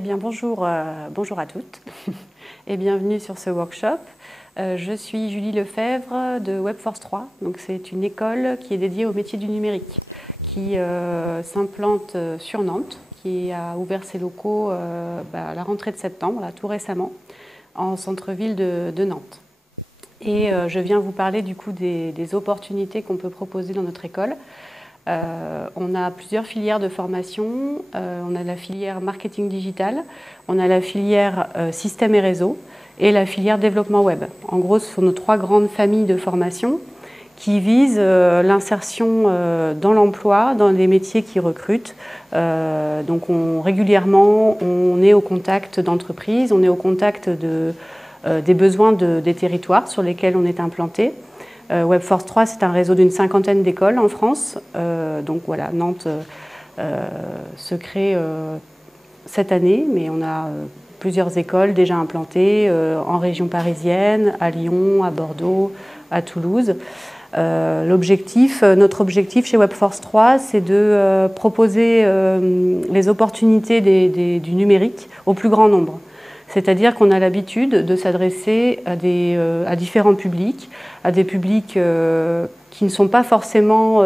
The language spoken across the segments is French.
bien, bonjour à toutes et bienvenue sur ce workshop. Je suis Julie Lefebvre de Webforce 3. C'est une école qui est dédiée au métier du numérique, qui s'implante sur Nantes, qui a ouvert ses locaux à la rentrée de septembre, là, tout récemment, en centre-ville de Nantes. Et je viens vous parler du coup des opportunités qu'on peut proposer dans notre école. On a plusieurs filières de formation. On a la filière marketing digital, on a la filière système et réseau et la filière développement web. En gros, ce sont nos trois grandes familles de formation qui visent l'insertion dans l'emploi, dans les métiers qui recrutent. Donc régulièrement, on est au contact d'entreprises, on est au contact des besoins des territoires sur lesquels on est implanté. Webforce 3, c'est un réseau d'une 50aine d'écoles en France. Donc voilà, Nantes se crée cette année, mais on a plusieurs écoles déjà implantées en région parisienne, à Lyon, à Bordeaux, à Toulouse. Notre objectif chez Webforce 3, c'est de proposer les opportunités du numérique au plus grand nombre. C'est-à-dire qu'on a l'habitude de s'adresser à différents publics, à des publics qui n'ont pas forcément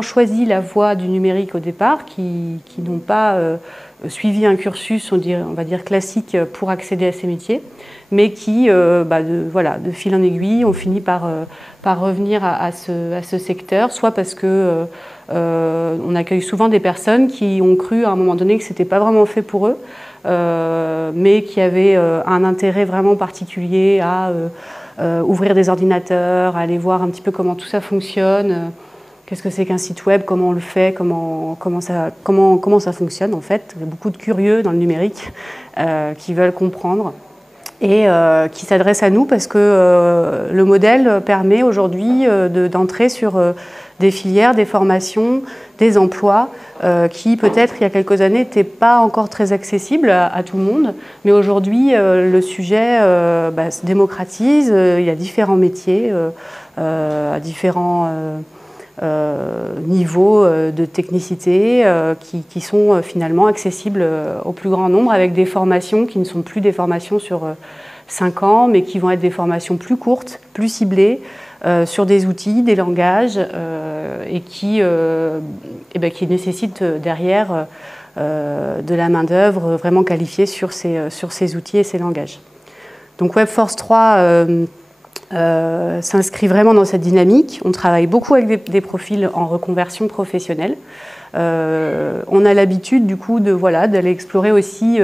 choisi la voie du numérique au départ, qui n'ont pas suivi un cursus, on va dire classique, pour accéder à ces métiers, mais qui, de fil en aiguille, ont fini par revenir à ce secteur, soit parce que on accueille souvent des personnes qui ont cru à un moment donné que ce n'était pas vraiment fait pour eux, mais qui avaient un intérêt vraiment particulier à ouvrir des ordinateurs, à aller voir un petit peu comment tout ça fonctionne, qu'est-ce que c'est qu'un site web, comment on le fait, comment ça fonctionne en fait. Il y a beaucoup de curieux dans le numérique qui veulent comprendre et qui s'adressent à nous parce que le modèle permet aujourd'hui d'entrer sur des filières, des formations, des emplois qui peut-être il y a quelques années n'étaient pas encore très accessibles à tout le monde. Mais aujourd'hui, le sujet se démocratise, il y a différents métiers à différents niveaux de technicité qui sont finalement accessibles au plus grand nombre avec des formations qui ne sont plus des formations sur 5 ans, mais qui vont être des formations plus courtes, plus ciblées, sur des outils, des langages et qui nécessitent derrière de la main-d'œuvre vraiment qualifiée sur ces outils et ces langages. Donc Webforce 3 s'inscrit vraiment dans cette dynamique. On travaille beaucoup avec des profils en reconversion professionnelle. On a l'habitude du coup d'aller explorer aussi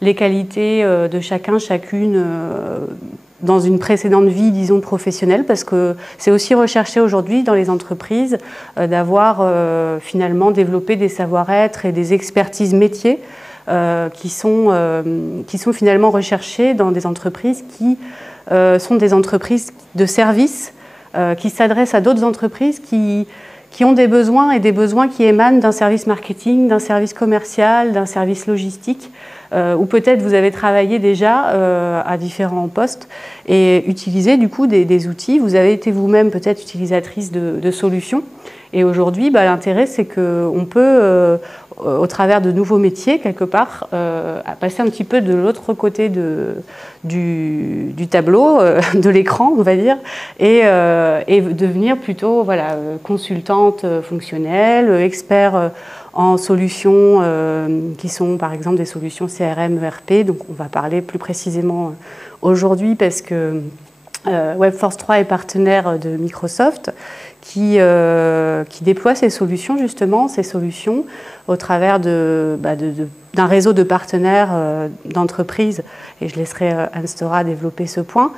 les qualités de chacun, chacune dans une précédente vie, disons, professionnelle, parce que c'est aussi recherché aujourd'hui dans les entreprises d'avoir finalement développé des savoir-être et des expertises métiers qui sont finalement recherchés dans des entreprises qui sont des entreprises de services qui s'adressent à d'autres entreprises qui ont des besoins et des besoins qui émanent d'un service marketing, d'un service commercial, d'un service logistique, ou peut-être vous avez travaillé déjà à différents postes et utilisé du coup des outils. Vous avez été vous-même peut-être utilisatrice de solutions. Et aujourd'hui, l'intérêt, c'est qu'on peut, au travers de nouveaux métiers, quelque part, passer un petit peu de l'autre côté du tableau, de l'écran, on va dire, et devenir plutôt consultante fonctionnelle, expert en solutions qui sont par exemple des solutions CRM, ERP. Donc on va parler plus précisément aujourd'hui parce que Webforce 3 est partenaire de Microsoft qui déploie ces solutions au travers d'un réseau de partenaires d'entreprises, et je laisserai Anne Stora développer ce point.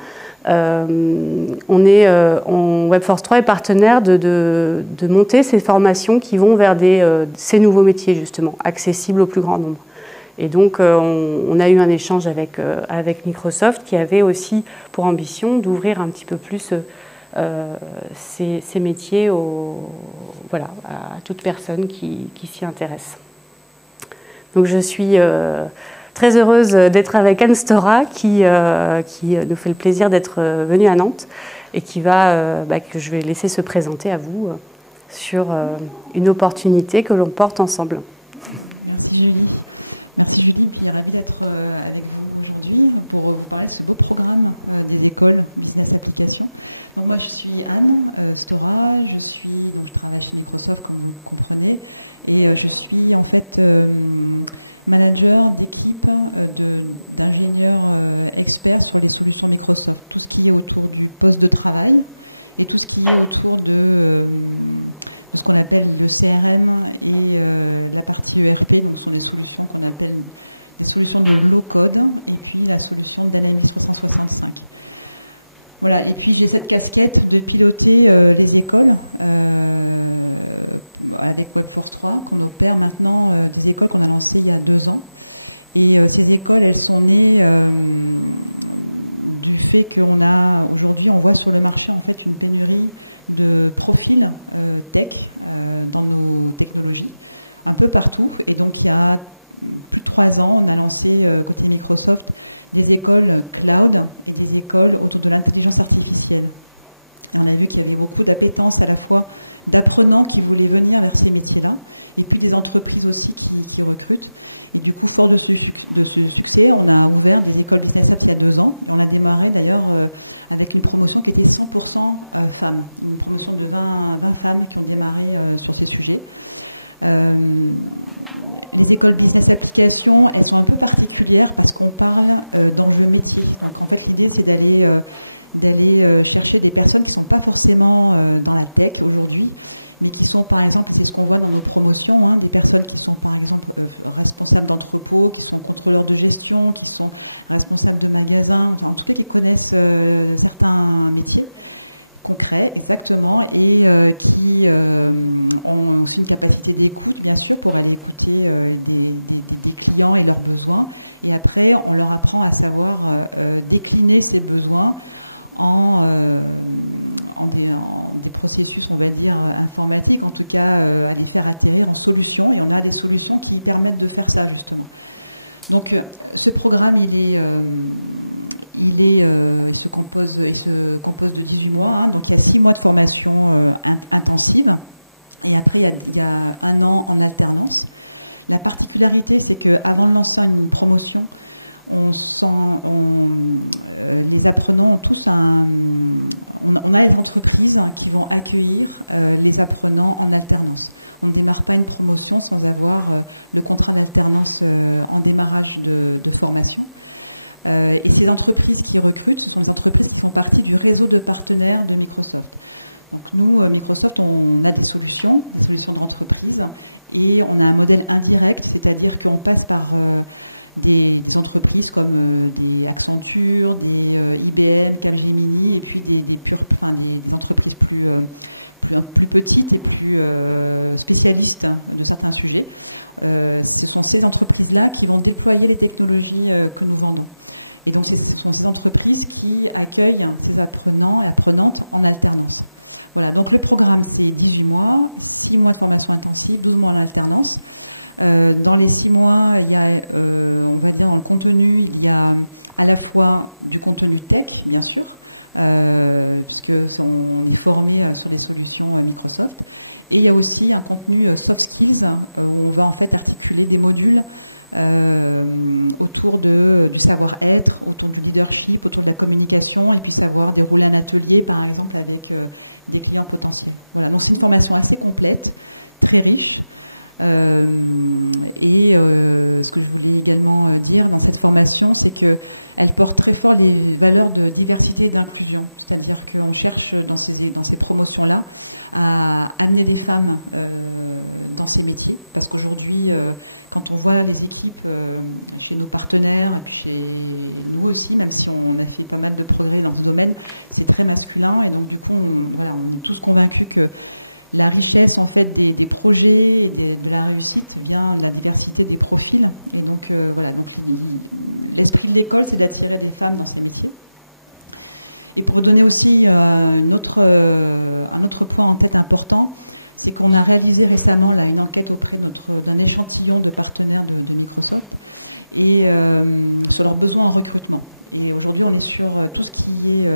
Webforce 3 est partenaire de monter ces formations qui vont vers ces nouveaux métiers justement, accessibles au plus grand nombre. Et donc on a eu un échange avec Microsoft qui avait aussi pour ambition d'ouvrir un petit peu plus ces métiers à toute personne qui s'y intéresse. Donc je suis très heureuse d'être avec Anne Stora qui nous fait le plaisir d'être venue à Nantes et que je vais laisser se présenter à vous sur une opportunité que l'on porte ensemble. Merci Julie. Merci Julie, puis ravi d'être avec vous aujourd'hui pour vous parler de ce beau programme des écoles Business Application. Donc moi je suis Anne Stora, je travaille chez Microsoft comme vous le comprenez, et je suis en fait manager d'équipe d'ingénieurs experts sur les solutions Microsoft, tout ce qui est autour du poste de travail et tout ce qui est autour de ce qu'on appelle le CRM et la partie ERP, donc ce sont les solutions qu'on appelle des solutions de low-code, et puis la solution Dynamics 365. Voilà, et puis j'ai cette casquette de piloter les écoles avec Webforce 3, qu'on opère maintenant, des écoles qu'on a lancées il y a 2 ans. Et ces écoles, elles sont nées du fait qu'aujourd'hui, on voit sur le marché en fait une pénurie de profils tech dans nos technologies, un peu partout. Et donc, il y a plus de 3 ans, on a lancé côté Microsoft des écoles cloud et des écoles autour de l'intelligence artificielle. Et on a vu qu'il y avait beaucoup d'appétence à la fois d'apprenants qui voulaient venir vers ces métiers-là, et puis des entreprises aussi qui recrutent. Et du coup, fort de ce succès, on a ouvert des écoles Business Apps il y a 2 ans. Et on a démarré d'ailleurs avec une promotion qui était 100% femmes. Une promotion de 20 femmes qui ont démarré sur ces sujets. Les écoles Business Application, elles sont un peu particulières parce qu'on parle d'enjeux métiers. Donc en fait, l'idée, c'est d'aller chercher des personnes qui ne sont pas forcément dans la tech aujourd'hui, mais qui sont par exemple, et c'est ce qu'on voit dans nos promotions, hein, des personnes qui sont par exemple responsables d'entrepôt, qui sont contrôleurs de gestion, qui sont responsables de magasins, enfin, en tout cas qui connaissent certains métiers concrets, exactement, et qui ont aussi une capacité d'écoute, bien sûr, pour aller écouter des clients et leurs besoins. Et après, on leur apprend à savoir décliner ces besoins en des processus, on va dire, informatiques, en tout cas à les faire atterrir en solutions. Et on a des solutions qui permettent de faire ça, justement. Donc ce programme, il se compose de 18 mois. Hein, donc il y a 6 mois de formation intensive. Et après, il y a 1 an en alternance. La particularité, c'est qu'avant de lancer une promotion, les apprenants ont tous on a les entreprises qui vont accueillir les apprenants en alternance. On ne démarre pas une promotion sans avoir le contrat d'alternance en démarrage de formation. Et ces entreprises qui recrutent, ce sont les entreprises qui font partie du réseau de partenaires de Microsoft. Donc nous, Microsoft, on a des solutions d'entreprise, et on a un modèle indirect, c'est-à-dire qu'on passe par des entreprises comme des Accenture, des IBM, Capgemini, et puis des entreprises plus petites et plus spécialistes de certains sujets. Ce sont ces entreprises-là qui vont déployer les technologies que nous vendons. Et donc, ce sont ces entreprises qui accueillent ces apprenants et apprenantes en alternance. Voilà, donc le programme, c'est 18 mois, 6 mois de formation intensive, 12 mois en alternance. Dans les 6 mois, il y a, on va dire, dans le contenu, il y a à la fois du contenu tech, bien sûr, puisque on est formé sur les solutions Microsoft, et il y a aussi un contenu soft skills où on va en fait articuler des modules autour du savoir-être, autour du leadership, autour de la communication, et puis savoir dérouler un atelier, par exemple, avec des clients potentiels. Voilà, donc c'est une formation assez complète, très riche. Ce que je voulais également dire dans cette formation, c'est qu'elle porte très fort les valeurs de diversité et d'inclusion. C'est-à-dire qu'on cherche dans ces promotions-là à amener des femmes dans ces métiers. Parce qu'aujourd'hui, quand on voit les équipes chez nos partenaires et puis chez nous aussi, même si on a fait pas mal de progrès dans ce domaine, c'est très masculin. Et donc du coup, on est tous convaincus que la richesse en fait des projets et de la réussite vient de la diversité des profils. Et donc donc l'esprit de l'école, c'est d'attirer des femmes dans ces métiers. Et pour vous donner aussi un autre point en tête important, c'est qu'on a réalisé récemment là une enquête auprès d'un échantillon de partenaires de Microsoft et sur leurs besoins en recrutement. Et aujourd'hui, on est sur tout ce qui est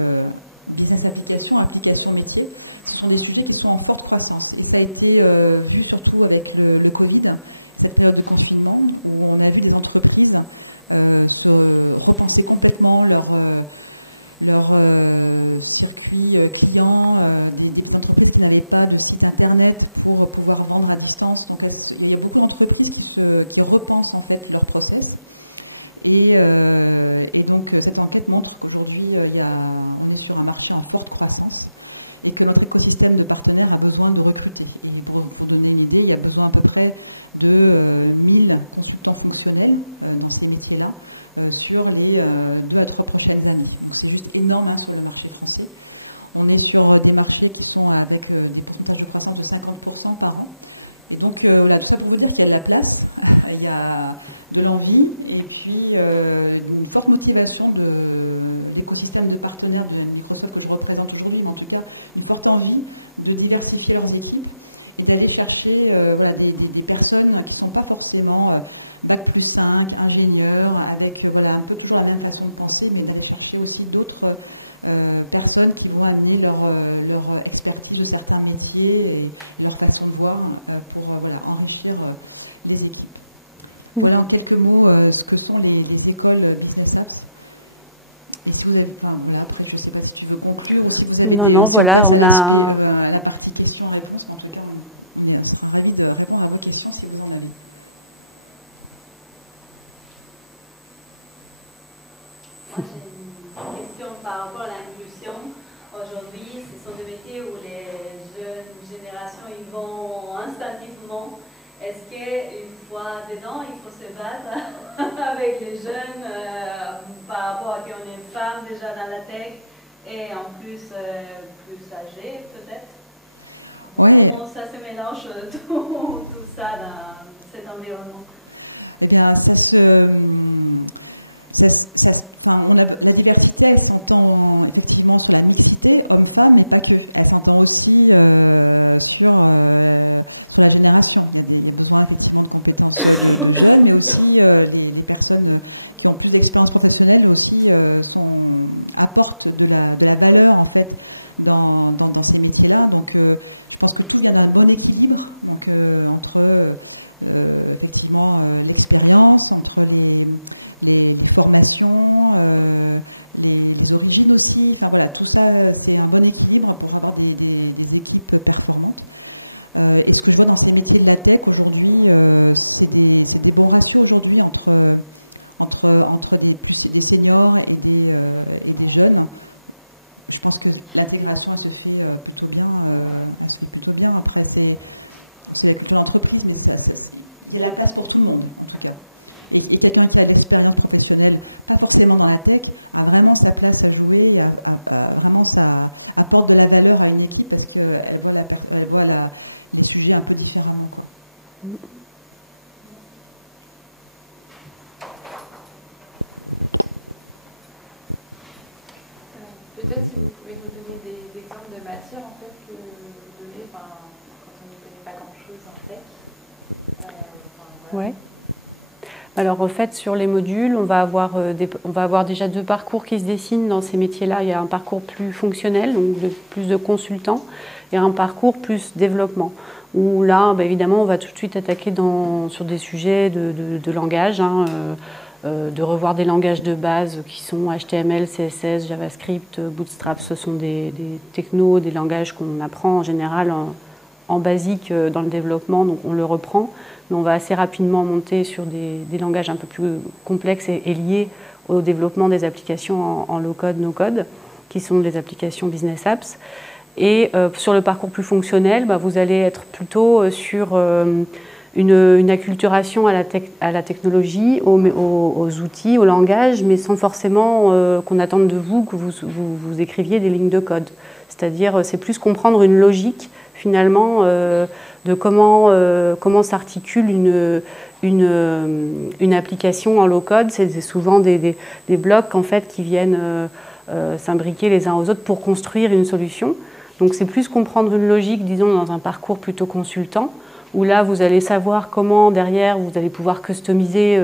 business application, application métier. Ce sont des sujets qui sont en forte croissance. Et ça a été vu surtout avec le Covid. cette période de confinement où on a vu des entreprises se repenser complètement leur circuit client, des entreprises qui n'avaient pas de site internet pour pouvoir vendre à distance. Donc il y a beaucoup d'entreprises qui repensent en fait leur process. Et donc cette enquête montre qu'aujourd'hui on est sur un marché en forte croissance et que notre écosystème de partenaires a besoin de recruter. Et pour vous donner une idée, il y a besoin à peu près de 1000 consultants fonctionnels dans ces métiers-là sur les 2 à 3 prochaines années. Donc c'est juste énorme sur le marché français. On est sur des marchés qui sont avec des pourcentages de croissance de 50% par an. Et donc voilà, tout ça pour vous dire qu'il y a de la place, il y a de l'envie et puis une forte motivation de l'écosystème de partenaires de Microsoft que je représente aujourd'hui, mais en tout cas une forte envie de diversifier leurs équipes et d'aller chercher des personnes qui ne sont pas forcément Bac+5, ingénieurs, avec un peu toujours la même façon de penser, mais d'aller chercher aussi d'autres personnes qui vont amener leur expertise de certains métiers et leur façon de voir pour enrichir les équipes. Voilà en quelques mots ce que sont les écoles Business Apps. Et si vous avez, après je ne sais pas si tu veux conclure ou si vous avez on passe à la partie questions-réponses, mais en tout cas on sera ravis de répondre à vos questions si vous en avez. Moi j'ai une question par rapport à l'inclusion. Aujourd'hui, ce sont des métiers où les jeunes générations ils vont instinctivement. Est-ce qu'une fois dedans, il faut se battre avec les jeunes par rapport à qu'on est femme déjà dans la tech et en plus plus âgée peut-être? Oui. Comment ça se mélange tout ça dans cet environnement? Eh bien, la diversité, elle s'entend effectivement sur la mixité, homme-femme, mais pas que. Elle s'entend aussi sur la génération. Il y a besoin effectivement de compétences de jeunes, mais aussi les personnes qui ont plus d'expérience professionnelle aussi apportent de la valeur en fait dans ces métiers-là. Donc, je pense que tout vient d'un bon équilibre entre effectivement l'expérience, entre les formations, les origines aussi. Enfin voilà, tout ça, c'est un bon équilibre pour avoir des équipes performantes. Et ce que je vois dans ces métiers de la tech aujourd'hui, c'est des bons ratios aujourd'hui entre des seniors et des jeunes. Je pense que l'intégration, elle se fait plutôt bien. Après, c'est la culture d'entreprise, mais il y a la place pour tout le monde, en tout cas. Et quelqu'un qui a de l'expérience professionnelle, pas forcément dans la tech, a vraiment sa place à jouer, vraiment ça apporte de la valeur à une équipe parce qu'elle voit les sujets un peu différemment, quoi. Peut-être si vous pouvez nous donner des exemples de matières en fait que vous donnez quand on ne connaît pas grand-chose en tech. Ouais. Alors en fait sur les modules, on va avoir déjà 2 parcours qui se dessinent dans ces métiers-là. Il y a un parcours plus fonctionnel, donc plus de consultants, et un parcours plus développement. Où là, évidemment, on va tout de suite attaquer sur des sujets de langage, de revoir des langages de base qui sont HTML, CSS, JavaScript, Bootstrap. Ce sont des technos, des langages qu'on apprend en général en basique dans le développement, donc on le reprend. Mais on va assez rapidement monter sur des langages un peu plus complexes et liés au développement des applications en low-code, no-code, qui sont des applications business apps. Et sur le parcours plus fonctionnel, vous allez être plutôt sur une acculturation à la technologie, aux outils, au langage, mais sans forcément qu'on attende de vous que vous écriviez des lignes de code. C'est-à-dire, c'est plus comprendre une logique, finalement, de comment s'articule une application en low-code. C'est souvent des blocs en fait, qui viennent s'imbriquer les uns aux autres pour construire une solution. Donc c'est plus comprendre une logique, disons, dans un parcours plutôt consultant, où là, vous allez savoir comment, derrière, vous allez pouvoir customiser,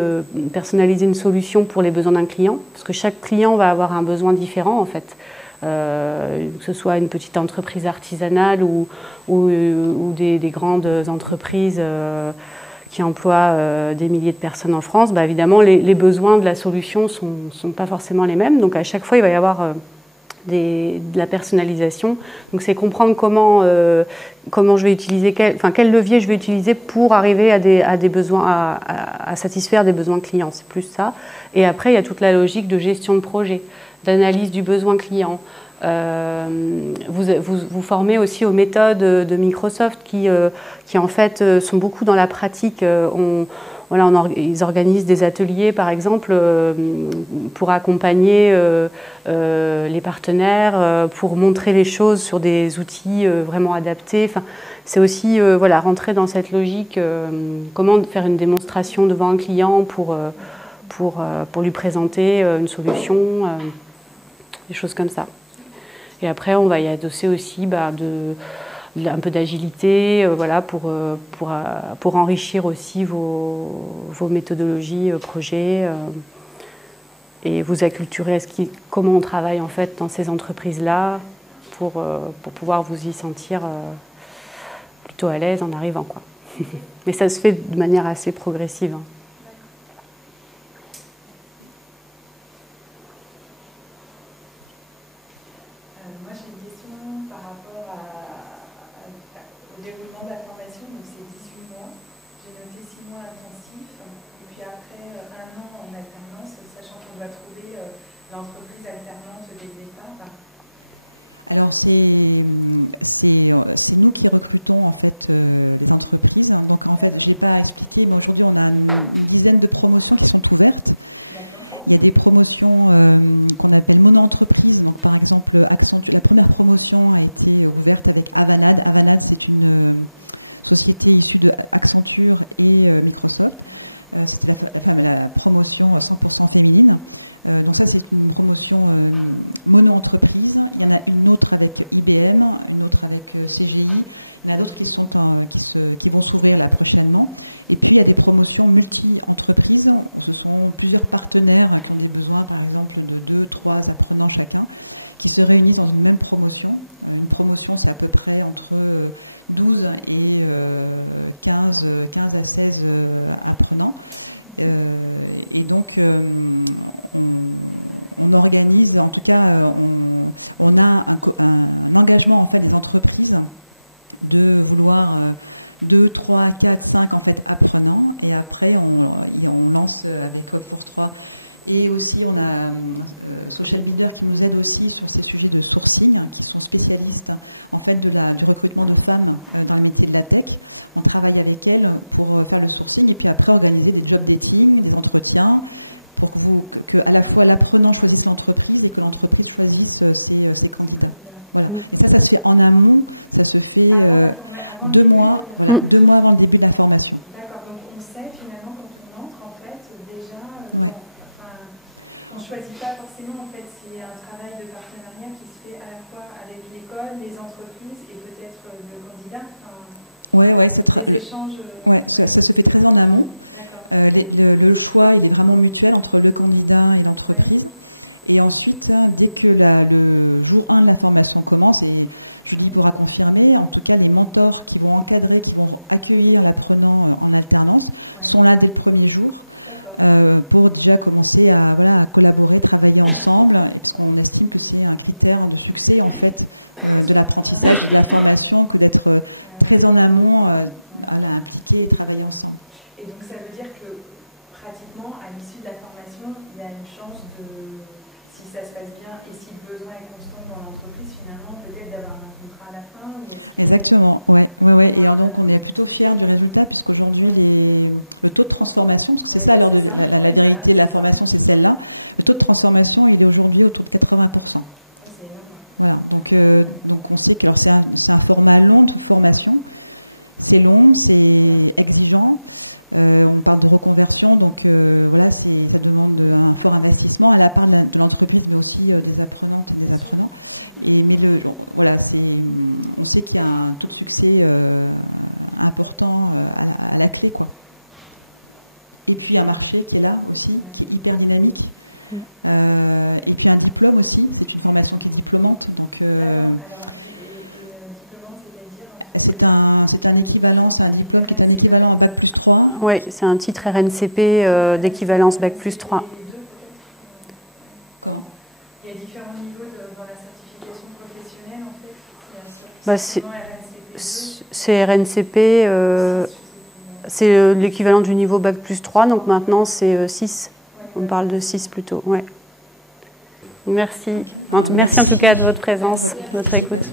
personnaliser une solution pour les besoins d'un client, parce que chaque client va avoir un besoin différent, en fait. Que ce soit une petite entreprise artisanale ou des grandes entreprises qui emploie des milliers de personnes en France, évidemment, les besoins de la solution ne sont pas forcément les mêmes. Donc, à chaque fois, il va y avoir de la personnalisation. Donc, c'est comprendre comment je vais utiliser, quel levier je vais utiliser pour arriver à des besoins, à satisfaire des besoins clients. C'est plus ça. Et après, il y a toute la logique de gestion de projet, d'analyse du besoin client. Vous formez aussi aux méthodes de Microsoft qui en fait sont beaucoup dans la pratique. Ils organisent des ateliers, par exemple, pour accompagner les partenaires, pour montrer les choses sur des outils vraiment adaptés. Enfin, c'est aussi rentrer dans cette logique, comment faire une démonstration devant un client pour lui présenter une solution, des choses comme ça. Et après, on va y adosser aussi un peu d'agilité, pour enrichir aussi vos méthodologies projet et vous acculturer comment on travaille en fait dans ces entreprises-là pour pouvoir vous y sentir plutôt à l'aise en arrivant, quoi. Mais ça se fait de manière assez progressive, hein. Alors c'est nous qui recrutons en fait les entreprises. Donc en fait, je n'ai pas expliqué, mais aujourd'hui on a une dizaine de promotions qui sont ouvertes. Il y a des promotions qu'on appelle mono-entreprises. Donc par exemple, Accenture, la première promotion a été ouverte avec Avanade. Avanade, c'est une société issue de Accenture et Microsoft. C'était la promotion 100% féminine. Donc ça, c'est une promotion mono-entreprise. Il y en a une autre avec IBM, une autre avec CGI. Il y en a d'autres qui vont s'ouvrir là prochainement. Et puis, il y a des promotions multi-entreprises. Ce sont plusieurs partenaires qui ont des besoins, par exemple, de 2-3 apprenants chacun, qui se réunissent dans une même promotion. Une promotion, c'est à peu près entre 12 et 15 à 16 apprenants. Et donc, on organise, en tout cas, on a un engagement en fait des entreprises de vouloir 2, 3, 4, 5 en fait apprenants. Et après, on lance avec Hopforce 3. Et aussi, on a Social Builder qui nous aide aussi sur ces sujets de sourcing, qui sont spécialistes en fait du recrutement de femmes dans le métier de la tech. On travaille avec elles pour faire le sourcing et puis après organiser des job dating, des entretiens, pour que à la fois l'apprenant choisisse l'entreprise et que l'entreprise choisisse ses candidats. Voilà. Et ça se fait en amont, ça se fait 2 mois, 2 mois avant le début de la formation. D'accord, donc on sait finalement quand on entre en fait déjà. Ouais. On ne choisit pas forcément, en fait, c'est un travail de partenariat qui se fait à la fois avec l'école, les entreprises et peut-être le candidat. Ça se fait très en amont. Le choix, il est vraiment mutuel entre le candidat et l'entreprise. Et ensuite, dès que le jour 1 de la formation commence, et Julie pourra confirmer, en tout cas, les mentors qui vont encadrer, qui vont accueillir l'apprenant en alternance, sont là dès le premier jour. Pour déjà commencer à collaborer, travailler ensemble, et parce qu'on estime que c'est un critère de succès en fait de l'apprentissage et de la formation que d'être très en amont, impliqué et travailler ensemble. Et donc ça veut dire que pratiquement à l'issue de la formation, il y a une chance si ça se passe bien et si le besoin est constant dans l'entreprise, finalement peut-être d'avoir un contrat à la fin. Exactement, ouais. Et donc on est plutôt fiers du résultat puisqu'aujourd'hui le taux de transformation, parce que c'est ça la vérité de la formation, c'est celle-là. Le taux de transformation, il est aujourd'hui autour de 80%. Voilà, donc on sait que c'est un format long de formation. C'est long, c'est exigeant. On parle de reconversion, donc ça demande un fort investissement à la part de l'entreprise, mais aussi des apprenantes et des apprenants. On sait qu'il y a un taux de succès important à la clé, quoi. Et puis un marché qui est là aussi, qui est hyper dynamique. Et puis un diplôme aussi, c'est une formation qui est diplômante, donc. C'est un équivalent, c'est un diplôme qui est un équivalent à Bac plus 3. Oui, c'est un titre RNCP d'équivalence Bac plus 3. Comment? Il y a différents niveaux dans la certification professionnelle, en fait. Bah, c'est RNCP, c'est l'équivalent du niveau Bac plus 3, donc maintenant c'est 6. On parle de 6 plutôt, ouais. Merci. Merci en tout cas de votre présence, votre écoute.